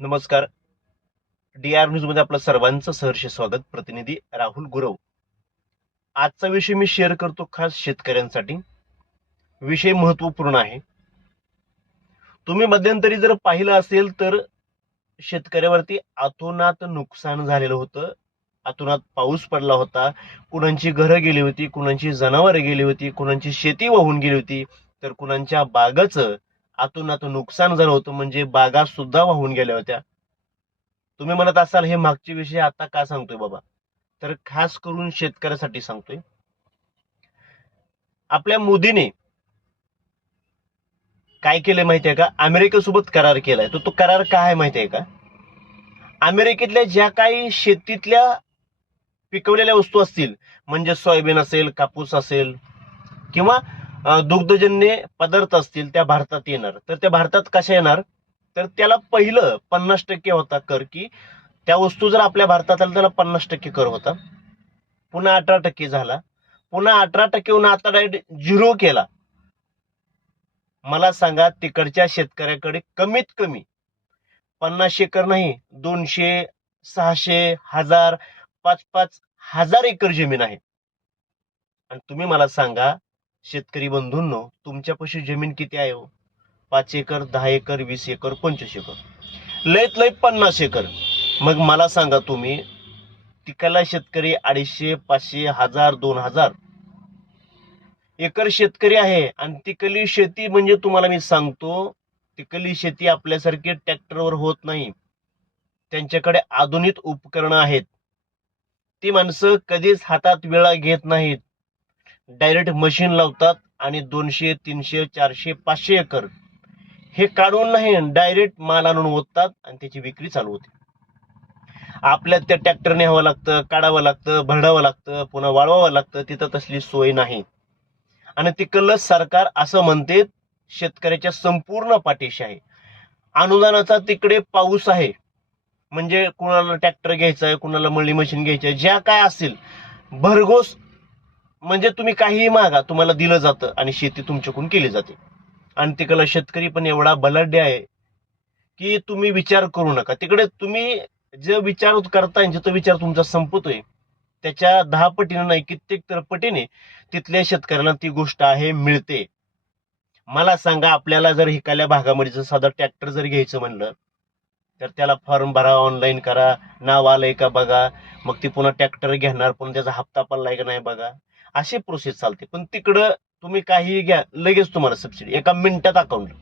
नमस्कार. DR. News मध्ये आपलं सर्वांचं सहर्ष स्वागत. प्रतिनिधी राहुल गुरव. आजचा विषय मी शेअर करतो खास शेतकऱ्यांसाठी. विषय महत्वपूर्ण आहे. तुम्ही मध्यंतरी जर पाहिलं असेल तर शेतकऱ्यावरती अतोनात नुकसान झालेलं होतं. अतोनात पाऊस पडला होता. कुणांची घरं गेली होती, कुणांची जनावरं गेली होती, कुणांची शेती वाहून गेली होती, तर कुणांच्या बागाचं अतोनात नुकसान झालं होतं, म्हणजे बागा सुद्धा वाहून गेल्या होत्या. तुम्ही म्हणत असाल हे मागचे विषय आता का सांगतोय बाबा, तर खास करून शेतकऱ्यासाठी सांगतोय. आपल्या मोदीने काय केलंय माहितीये का? अमेरिकेसोबत करार केलाय. तो करार काय आहे माहितीये का? अमेरिकेतल्या ज्या काही शेतीतल्या पिकवलेल्या वस्तू असतील, म्हणजे सोयाबीन असेल, कापूस असेल किंवा दुग्धजन्य पदार्थ असतील, त्या भारतात येणार. तर त्या भारतात कशा येणार? तर त्याला पहिलं 50% होता कर, की त्या वस्तू जर आपल्या भारतात आल्या त्याला 50% कर होता. पुन्हा 18% झाला. पुन्हा 18% होऊन आता डायरेक्ट 0 केला. मला सांगा, तिकडच्या शेतकऱ्याकडे कमीत कमी 50 एकर नाही, 200, 600, 1000, 5-5 हजार एकर जमीन आहे. आणि तुम्ही मला सांगा, शेतकरी बंधूंनो, तुमच्यापाशी जमीन किती आहे हो? 5 एकर, 10 एकर, 20 एकर, 25 एकर, लयत लय 50 एकर. मग मला सांगा तुम्ही, तिकडला शेतकरी 250, 500, 1000, 2000 एकर शेतकरी आहे. आणि तिकडली शेती म्हणजे तुम्हाला मी सांगतो, तिकडली शेती आपल्यासारखी ट्रॅक्टरवर होत नाही. त्यांच्याकडे आधुनिक उपकरणं आहेत. ती माणसं कधीच हातात विळा घेत नाहीत. डायरेक्ट मशीन लावतात आणि 200, 300, 400, 500 एकर हे काढून नाही, डायरेक्ट माल आणून ओततात आणि त्याची विक्री चालू होते. आपल्यात त्या ट्रॅक्टर न्यावं लागतं, काढावं लागतं, भरडावं लागतं, पुन्हा वाळवावं लागतं. तिथं तसली सोय नाही. आणि तिकडलं सरकार असं म्हणते शेतकऱ्याच्या संपूर्ण पाठीशी आहे. अनुदानाचा तिकडे पाऊस आहे. म्हणजे कुणाला ट्रॅक्टर घ्यायचा आहे, कुणाला मळी मशीन घ्यायची आहे, ज्या काय असेल भरघोस, म्हणजे तुम्ही काहीही मागा, तुम्हाला दिलं जातं आणि शेती तुमच्याकडून केली जाते. आणि तिकडला शेतकरी पण एवढा बलाढ्य आहे की तुम्ही विचार करू नका. तिकडे तुम्ही जे विचार करताय, जो विचार तुमचा संपतोय, त्याच्या 10 पटीने नाही, कित्येक तर पटीने तिथल्या शेतकऱ्यांना ती गोष्ट आहे, मिळते. मला सांगा, आपल्याला जर हिकाल्या भागामध्ये जर साधा ट्रॅक्टर जर घ्यायचं म्हणलं, तर त्याला फॉर्म भरा, ऑनलाईन करा, नाव आलंय का बघा, मग ती पुन्हा ट्रॅक्टर घेणार, पण त्याचा हप्ता पडलाय का नाही बघा, अशी प्रोसेस चालते. पण तिकडं तुम्ही काहीही घ्या, लगेच तुम्हाला सबसिडी एका मिनिटात अकाउंट.